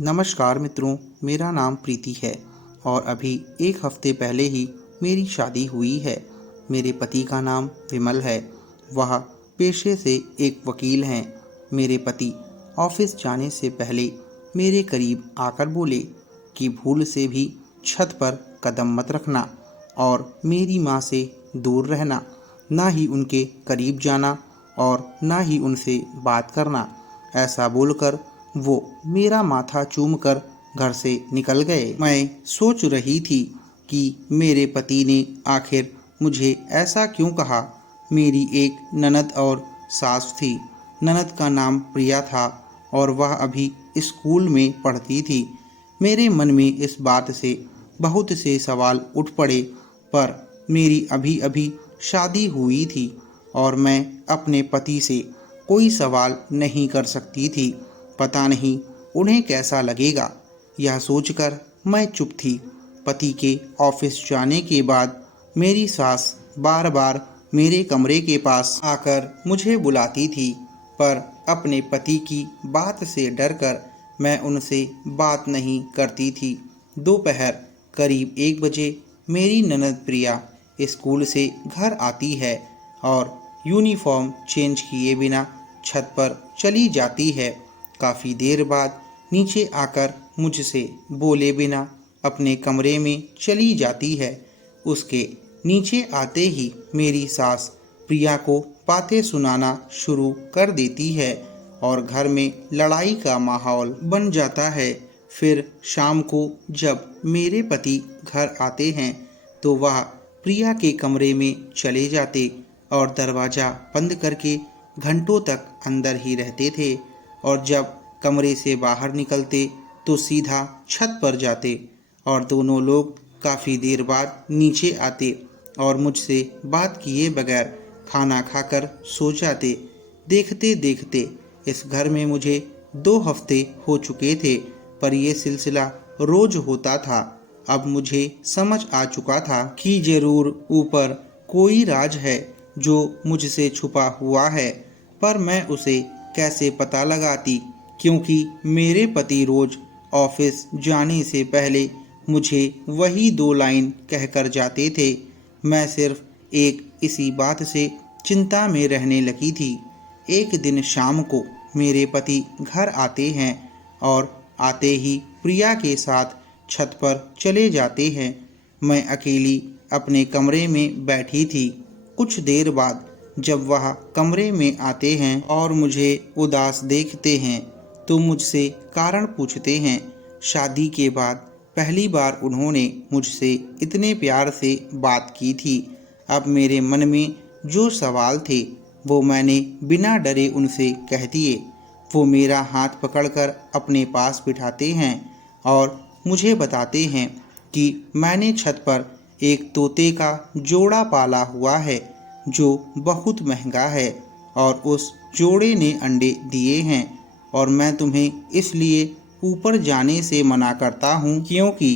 नमस्कार मित्रों, मेरा नाम प्रीति है और अभी एक हफ्ते पहले ही मेरी शादी हुई है। मेरे पति का नाम विमल है। वह पेशे से एक वकील हैं। मेरे पति ऑफिस जाने से पहले मेरे करीब आकर बोले कि भूल से भी छत पर कदम मत रखना और मेरी माँ से दूर रहना, ना ही उनके करीब जाना और ना ही उनसे बात करना। ऐसा बोलकर वो मेरा माथा चूमकर घर से निकल गए। मैं सोच रही थी कि मेरे पति ने आखिर मुझे ऐसा क्यों कहा। मेरी एक ननद और सास थी। ननद का नाम प्रिया था और वह अभी स्कूल में पढ़ती थी। मेरे मन में इस बात से बहुत से सवाल उठ पड़े, पर मेरी अभी अभी शादी हुई थी और मैं अपने पति से कोई सवाल नहीं कर सकती थी। पता नहीं उन्हें कैसा लगेगा। यह सोचकर मैं चुप थी। पति के ऑफिस जाने के बाद मेरी सास बार बार मेरे कमरे के पास आकर मुझे बुलाती थी, पर अपने पति की बात से डरकर मैं उनसे बात नहीं करती थी। दोपहर करीब 1 बजे मेरी ननद प्रिया स्कूल से घर आती है और यूनिफॉर्म चेंज किए बिना छत पर चली जाती है। काफ़ी देर बाद नीचे आकर मुझसे बोले बिना अपने कमरे में चली जाती है। उसके नीचे आते ही मेरी सास प्रिया को बातें सुनाना शुरू कर देती है और घर में लड़ाई का माहौल बन जाता है। फिर शाम को जब मेरे पति घर आते हैं तो वह प्रिया के कमरे में चले जाते और दरवाज़ा बंद करके घंटों तक अंदर ही रहते थे, और जब कमरे से बाहर निकलते तो सीधा छत पर जाते और दोनों लोग काफ़ी देर बाद नीचे आते और मुझसे बात किए बगैर खाना खाकर सो जाते। देखते देखते इस घर में मुझे 2 हफ्ते हो चुके थे, पर यह सिलसिला रोज होता था। अब मुझे समझ आ चुका था कि जरूर ऊपर कोई राज है जो मुझसे छुपा हुआ है, पर मैं उसे कैसे पता लगाती, क्योंकि मेरे पति रोज ऑफिस जाने से पहले मुझे वही 2 लाइन कहकर जाते थे। मैं सिर्फ एक इसी बात से चिंता में रहने लगी थी। एक दिन शाम को मेरे पति घर आते हैं और आते ही प्रिया के साथ छत पर चले जाते हैं। मैं अकेली अपने कमरे में बैठी थी। कुछ देर बाद जब वह कमरे में आते हैं और मुझे उदास देखते हैं तो मुझसे कारण पूछते हैं। शादी के बाद पहली बार उन्होंने मुझसे इतने प्यार से बात की थी। अब मेरे मन में जो सवाल थे वो मैंने बिना डरे उनसे कह दिए। वो मेरा हाथ पकड़कर अपने पास बिठाते हैं और मुझे बताते हैं कि मैंने छत पर एक तोते का जोड़ा पाला हुआ है जो बहुत महंगा है और उस जोड़े ने अंडे दिए हैं, और मैं तुम्हें इसलिए ऊपर जाने से मना करता हूँ क्योंकि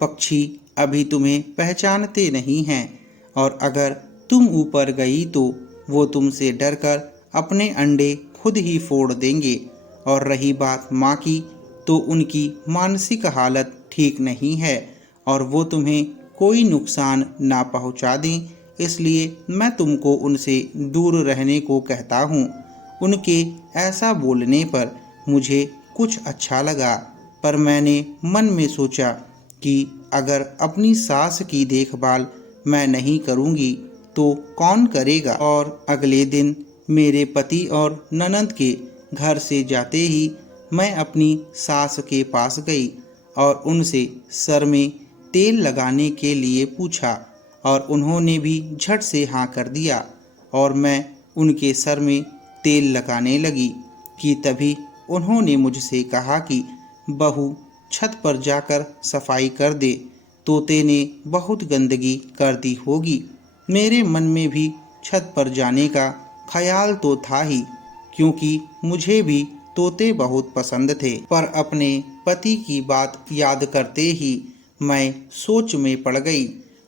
पक्षी अभी तुम्हें पहचानते नहीं हैं, और अगर तुम ऊपर गई तो वो तुमसे डरकर अपने अंडे खुद ही फोड़ देंगे। और रही बात माँ की, तो उनकी मानसिक हालत ठीक नहीं है और वो तुम्हें कोई नुकसान ना पहुँचा दें, इसलिए मैं तुमको उनसे दूर रहने को कहता हूँ। उनके ऐसा बोलने पर मुझे कुछ अच्छा लगा, पर मैंने मन में सोचा कि अगर अपनी सास की देखभाल मैं नहीं करूँगी तो कौन करेगा। और अगले दिन मेरे पति और ननद के घर से जाते ही मैं अपनी सास के पास गई और उनसे सर में तेल लगाने के लिए पूछा, और उन्होंने भी झट से हाँ कर दिया और मैं उनके सर में तेल लगाने लगी कि तभी उन्होंने मुझसे कहा कि बहू छत पर जाकर सफाई कर दे, तोते ने बहुत गंदगी कर दी होगी। मेरे मन में भी छत पर जाने का ख्याल तो था ही, क्योंकि मुझे भी तोते बहुत पसंद थे, पर अपने पति की बात याद करते ही मैं सोच में पड़ गई।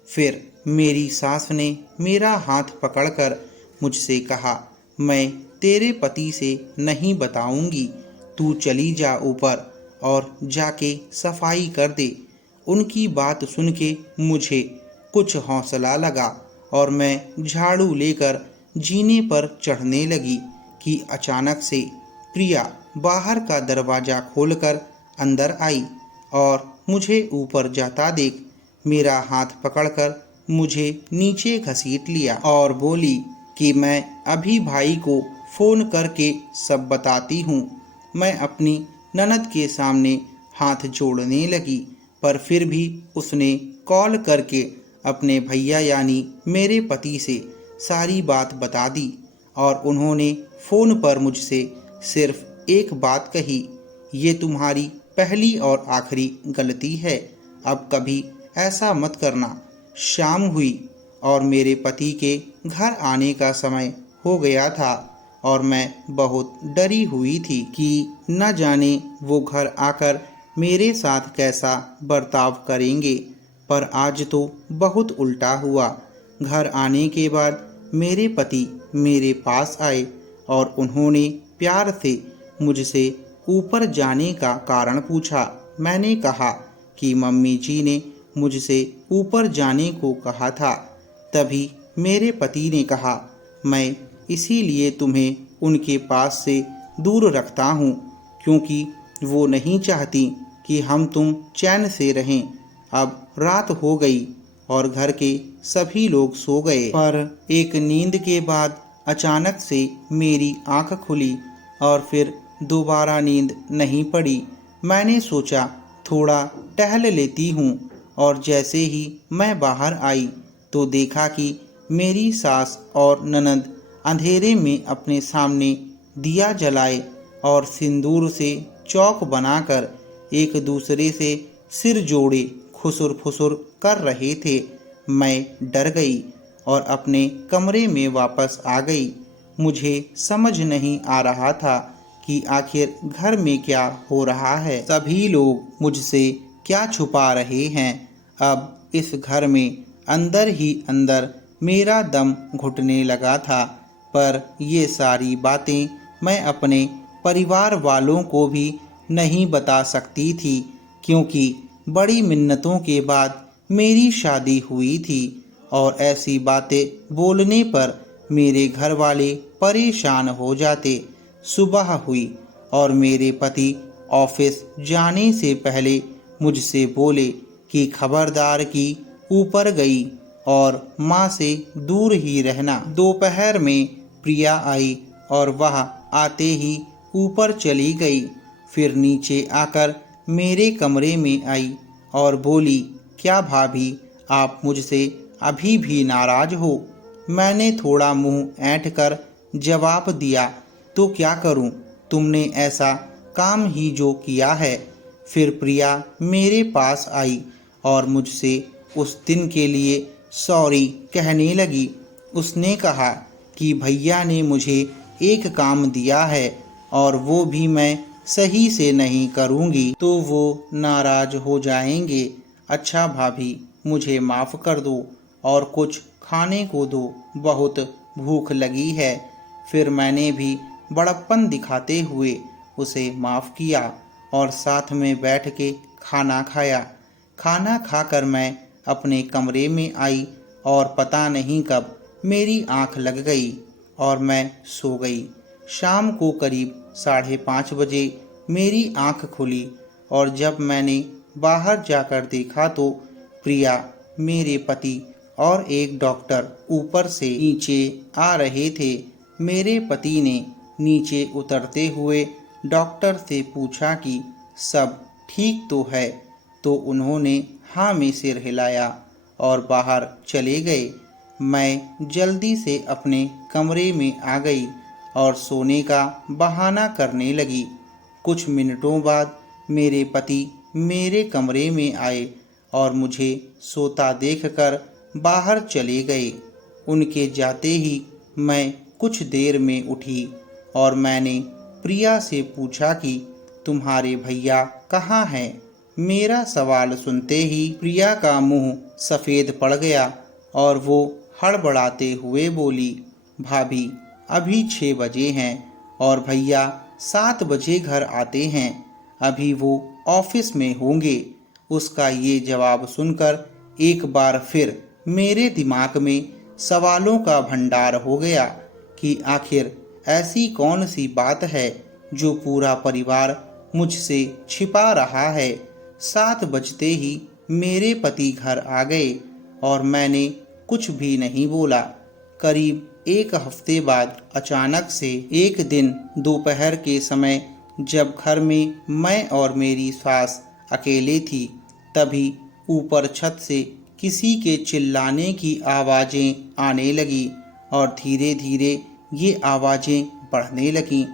फिर मेरी सास ने मेरा हाथ पकड़कर मुझसे कहा, मैं तेरे पति से नहीं बताऊंगी, तू चली जा ऊपर और जाके सफाई कर दे। उनकी बात सुन के मुझे कुछ हौसला लगा और मैं झाड़ू लेकर जीने पर चढ़ने लगी कि अचानक से प्रिया बाहर का दरवाज़ा खोलकर अंदर आई और मुझे ऊपर जाता देख मेरा हाथ पकड़कर मुझे नीचे घसीट लिया और बोली कि मैं अभी भाई को फ़ोन करके सब बताती हूँ। मैं अपनी ननद के सामने हाथ जोड़ने लगी, पर फिर भी उसने कॉल करके अपने भैया यानी मेरे पति से सारी बात बता दी और उन्होंने फ़ोन पर मुझसे सिर्फ एक बात कही, ये तुम्हारी पहली और आखिरी गलती है, अब कभी ऐसा मत करना। शाम हुई और मेरे पति के घर आने का समय हो गया था और मैं बहुत डरी हुई थी कि न जाने वो घर आकर मेरे साथ कैसा बर्ताव करेंगे, पर आज तो बहुत उल्टा हुआ। घर आने के बाद मेरे पति मेरे पास आए और उन्होंने प्यार से मुझसे ऊपर जाने का कारण पूछा। मैंने कहा कि मम्मी जी ने मुझसे ऊपर जाने को कहा था। तभी मेरे पति ने कहा, मैं इसीलिए तुम्हें उनके पास से दूर रखता हूँ क्योंकि वो नहीं चाहती कि हम तुम चैन से रहें। अब रात हो गई और घर के सभी लोग सो गए, पर एक नींद के बाद अचानक से मेरी आंख खुली और फिर दोबारा नींद नहीं पड़ी। मैंने सोचा थोड़ा टहल लेती हूँ और जैसे ही मैं बाहर आई तो देखा कि मेरी सास और ननद अंधेरे में अपने सामने दिया जलाए और सिंदूर से चौक बनाकर एक दूसरे से सिर जोड़े खुसुर फुसुर कर रहे थे। मैं डर गई और अपने कमरे में वापस आ गई। मुझे समझ नहीं आ रहा था कि आखिर घर में क्या हो रहा है, सभी लोग मुझसे क्या छुपा रहे हैं। अब इस घर में अंदर ही अंदर मेरा दम घुटने लगा था, पर ये सारी बातें मैं अपने परिवार वालों को भी नहीं बता सकती थी क्योंकि बड़ी मिन्नतों के बाद मेरी शादी हुई थी और ऐसी बातें बोलने पर मेरे घर वाले परेशान हो जाते। सुबह हुई और मेरे पति ऑफिस जाने से पहले मुझसे बोले कि खबरदार कि ऊपर गई और माँ से दूर ही रहना। दोपहर में प्रिया आई और वह आते ही ऊपर चली गई, फिर नीचे आकर मेरे कमरे में आई और बोली, क्या भाभी आप मुझसे अभी भी नाराज हो? मैंने थोड़ा मुंह ऐंठ कर जवाब दिया, तो क्या करूं, तुमने ऐसा काम ही जो किया है। फिर प्रिया मेरे पास आई और मुझसे उस दिन के लिए सॉरी कहने लगी। उसने कहा कि भैया ने मुझे एक काम दिया है और वो भी मैं सही से नहीं करूँगी तो वो नाराज हो जाएंगे। अच्छा भाभी मुझे माफ़ कर दो और कुछ खाने को दो, बहुत भूख लगी है। फिर मैंने भी बड़प्पन दिखाते हुए उसे माफ़ किया और साथ में बैठ के खाना खाया। खाना खाकर मैं अपने कमरे में आई और पता नहीं कब मेरी आंख लग गई और मैं सो गई। शाम को करीब 5:30 बजे मेरी आंख खुली और जब मैंने बाहर जाकर देखा तो प्रिया, मेरे पति और एक डॉक्टर ऊपर से नीचे आ रहे थे। मेरे पति ने नीचे उतरते हुए डॉक्टर से पूछा कि सब ठीक तो है, तो उन्होंने हाँ में सिर हिलाया और बाहर चले गए। मैं जल्दी से अपने कमरे में आ गई और सोने का बहाना करने लगी। कुछ मिनटों बाद मेरे पति मेरे कमरे में आए और मुझे सोता देखकर बाहर चले गए। उनके जाते ही मैं कुछ देर में उठी और मैंने प्रिया से पूछा कि तुम्हारे भैया कहाँ हैं। मेरा सवाल सुनते ही प्रिया का मुंह सफ़ेद पड़ गया और वो हड़बड़ाते हुए बोली, भाभी अभी 6 बजे हैं और भैया 7 बजे घर आते हैं, अभी वो ऑफिस में होंगे। उसका ये जवाब सुनकर एक बार फिर मेरे दिमाग में सवालों का भंडार हो गया कि आखिर ऐसी कौन सी बात है जो पूरा परिवार मुझसे छिपा रहा है। 7 बजते ही मेरे पति घर आ गए और मैंने कुछ भी नहीं बोला। करीब 1 हफ्ते बाद अचानक से एक दिन दोपहर के समय जब घर में मैं और मेरी सास अकेले थी, तभी ऊपर छत से किसी के चिल्लाने की आवाज़ें आने लगी और धीरे धीरे ये आवाज़ें बढ़ने लगीं।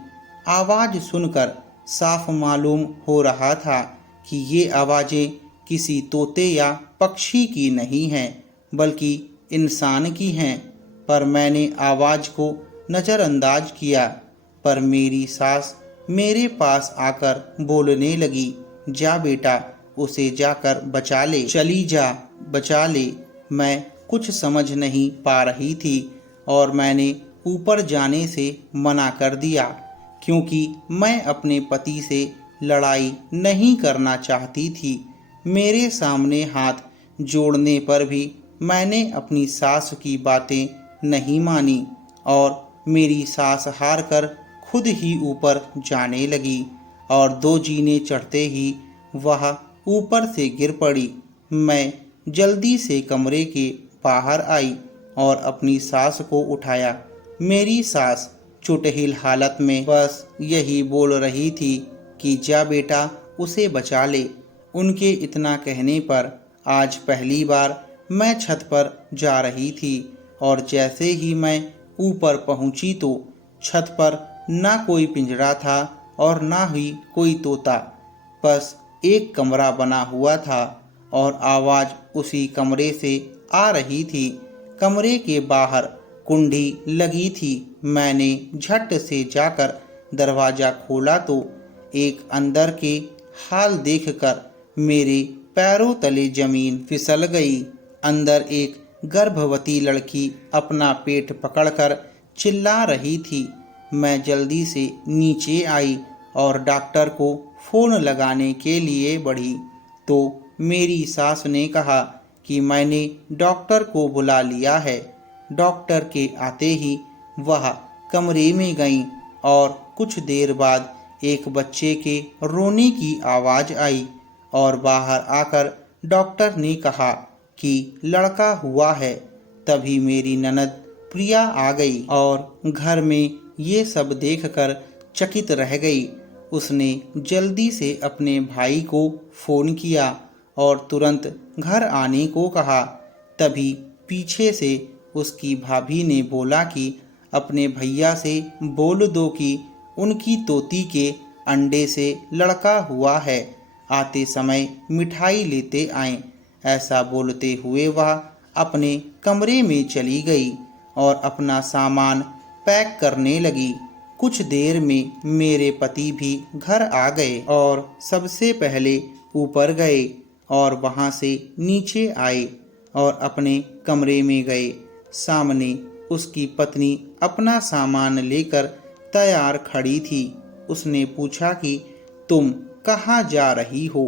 आवाज़ सुनकर साफ मालूम हो रहा था कि ये आवाज़ें किसी तोते या पक्षी की नहीं हैं, बल्कि इंसान की हैं। पर मैंने आवाज़ को नज़रअंदाज किया। पर मेरी सास मेरे पास आकर बोलने लगी, जा बेटा, उसे जाकर बचा ले, चली जा, बचा ले। मैं कुछ समझ नहीं पा रही थी और मैंने ऊपर जाने से मना कर दिया, क्योंकि मैं अपने पति से लड़ाई नहीं करना चाहती थी। मेरे सामने हाथ जोड़ने पर भी मैंने अपनी सास की बातें नहीं मानी और मेरी सास हार कर खुद ही ऊपर जाने लगी और 2 जीने चढ़ते ही वह ऊपर से गिर पड़ी। मैं जल्दी से कमरे के बाहर आई और अपनी सास को उठाया। मेरी सास चुटहिल हालत में बस यही बोल रही थी कि जा बेटा, उसे बचा ले। उनके इतना कहने पर आज पहली बार मैं छत पर जा रही थी और जैसे ही मैं ऊपर पहुंची तो छत पर ना कोई पिंजरा था और ना ही कोई तोता, बस एक कमरा बना हुआ था और आवाज़ उसी कमरे से आ रही थी। कमरे के बाहर कुंडी लगी थी। मैंने झट से जाकर दरवाज़ा खोला तो एक अंदर के हाल देखकर मेरे पैरों तले ज़मीन फिसल गई। अंदर एक गर्भवती लड़की अपना पेट पकड़कर चिल्ला रही थी। मैं जल्दी से नीचे आई और डॉक्टर को फ़ोन लगाने के लिए बढ़ी तो मेरी सास ने कहा कि मैंने डॉक्टर को बुला लिया है। डॉक्टर के आते ही वह कमरे में गई और कुछ देर बाद एक बच्चे के रोने की आवाज़ आई और बाहर आकर डॉक्टर ने कहा कि लड़का हुआ है। तभी मेरी ननद प्रिया आ गई और घर में ये सब देखकर चकित रह गई। उसने जल्दी से अपने भाई को फ़ोन किया और तुरंत घर आने को कहा। तभी पीछे से उसकी भाभी ने बोला कि अपने भैया से बोल दो कि उनकी तोती के अंडे से लड़का हुआ है, आते समय मिठाई लेते आएं। ऐसा बोलते हुए वह अपने कमरे में चली गई और अपना सामान पैक करने लगी। कुछ देर में मेरे पति भी घर आ गए और सबसे पहले ऊपर गए और वहां से नीचे आए और अपने कमरे में गए। सामने उसकी पत्नी अपना सामान लेकर तैयार खड़ी थी। उसने पूछा कि तुम कहाँ जा रही हो?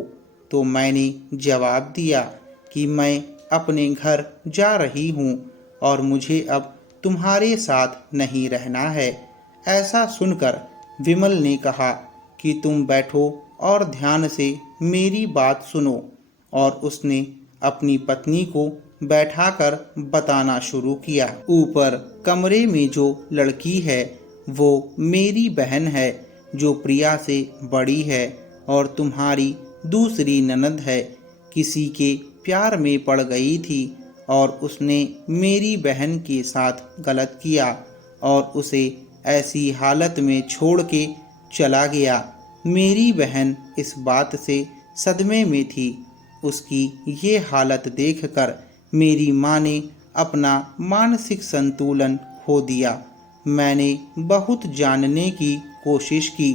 तो मैंने जवाब दिया कि मैं अपने घर जा रही हूँ और मुझे अब तुम्हारे साथ नहीं रहना है। ऐसा सुनकर विमल ने कहा कि तुम बैठो और ध्यान से मेरी बात सुनो। और उसने अपनी पत्नी को बैठाकर बताना शुरू किया। ऊपर कमरे में जो लड़की है वो मेरी बहन है, जो प्रिया से बड़ी है और तुम्हारी दूसरी ननद है। किसी के प्यार में पड़ गई थी और उसने मेरी बहन के साथ गलत किया और उसे ऐसी हालत में छोड़ के चला गया। मेरी बहन इस बात से सदमे में थी। उसकी ये हालत देखकर मेरी माँ ने अपना मानसिक संतुलन खो दिया। मैंने बहुत जानने की कोशिश की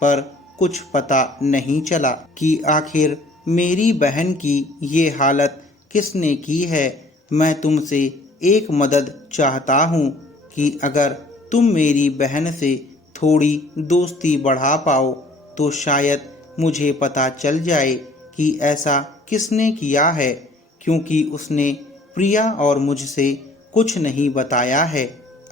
पर कुछ पता नहीं चला कि आखिर मेरी बहन की ये हालत किसने की है। मैं तुमसे एक मदद चाहता हूँ कि अगर तुम मेरी बहन से थोड़ी दोस्ती बढ़ा पाओ तो शायद मुझे पता चल जाए कि ऐसा किसने किया है, क्योंकि उसने प्रिया और मुझसे कुछ नहीं बताया है।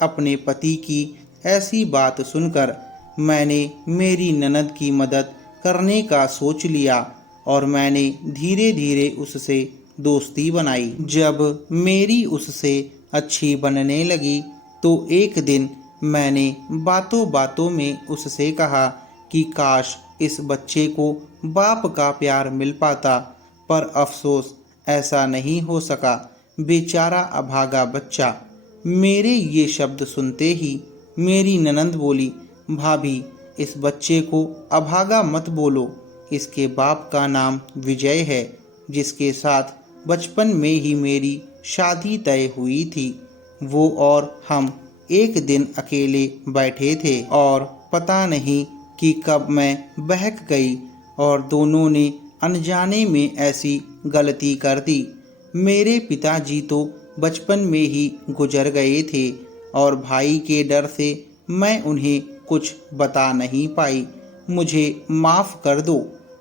अपने पति की ऐसी बात सुनकर मैंने मेरी ननद की मदद करने का सोच लिया और मैंने धीरे धीरे उससे दोस्ती बनाई। जब मेरी उससे अच्छी बनने लगी तो एक दिन मैंने बातों बातों में उससे कहा कि काश इस बच्चे को बाप का प्यार मिल पाता, पर अफसोस ऐसा नहीं हो सका। बेचारा अभागा बच्चा। मेरे ये शब्द सुनते ही मेरी ननंद बोली, भाभी इस बच्चे को अभागा मत बोलो, इसके बाप का नाम विजय है, जिसके साथ बचपन में ही मेरी शादी तय हुई थी। वो और हम एक दिन अकेले बैठे थे और पता नहीं कि कब मैं बहक गई और दोनों ने अनजाने में ऐसी गलती कर दी। मेरे पिताजी तो बचपन में ही गुजर गए थे और भाई के डर से मैं उन्हें कुछ बता नहीं पाई। मुझे माफ़ कर दो।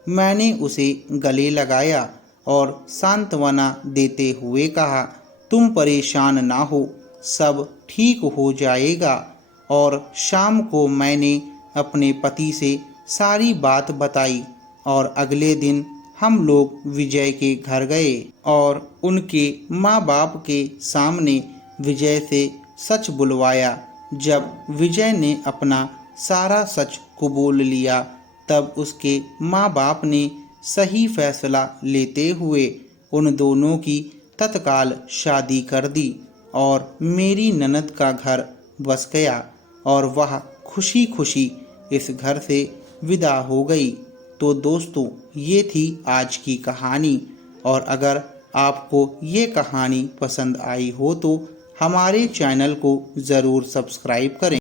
मैंने उसे गले लगाया और सांत्वना देते हुए कहा, तुम परेशान ना हो, सब ठीक हो जाएगा। और शाम को मैंने अपने पति से सारी बात बताई और अगले दिन हम लोग विजय के घर गए और उनके माँ बाप के सामने विजय से सच बुलवाया। जब विजय ने अपना सारा सच कबूल लिया तब उसके माँ बाप ने सही फैसला लेते हुए उन दोनों की तत्काल शादी कर दी और मेरी ननद का घर बस गया और वह खुशी खुशी इस घर से विदा हो गई। तो दोस्तों, ये थी आज की कहानी और अगर आपको ये कहानी पसंद आई हो तो हमारे चैनल को ज़रूर सब्सक्राइब करें।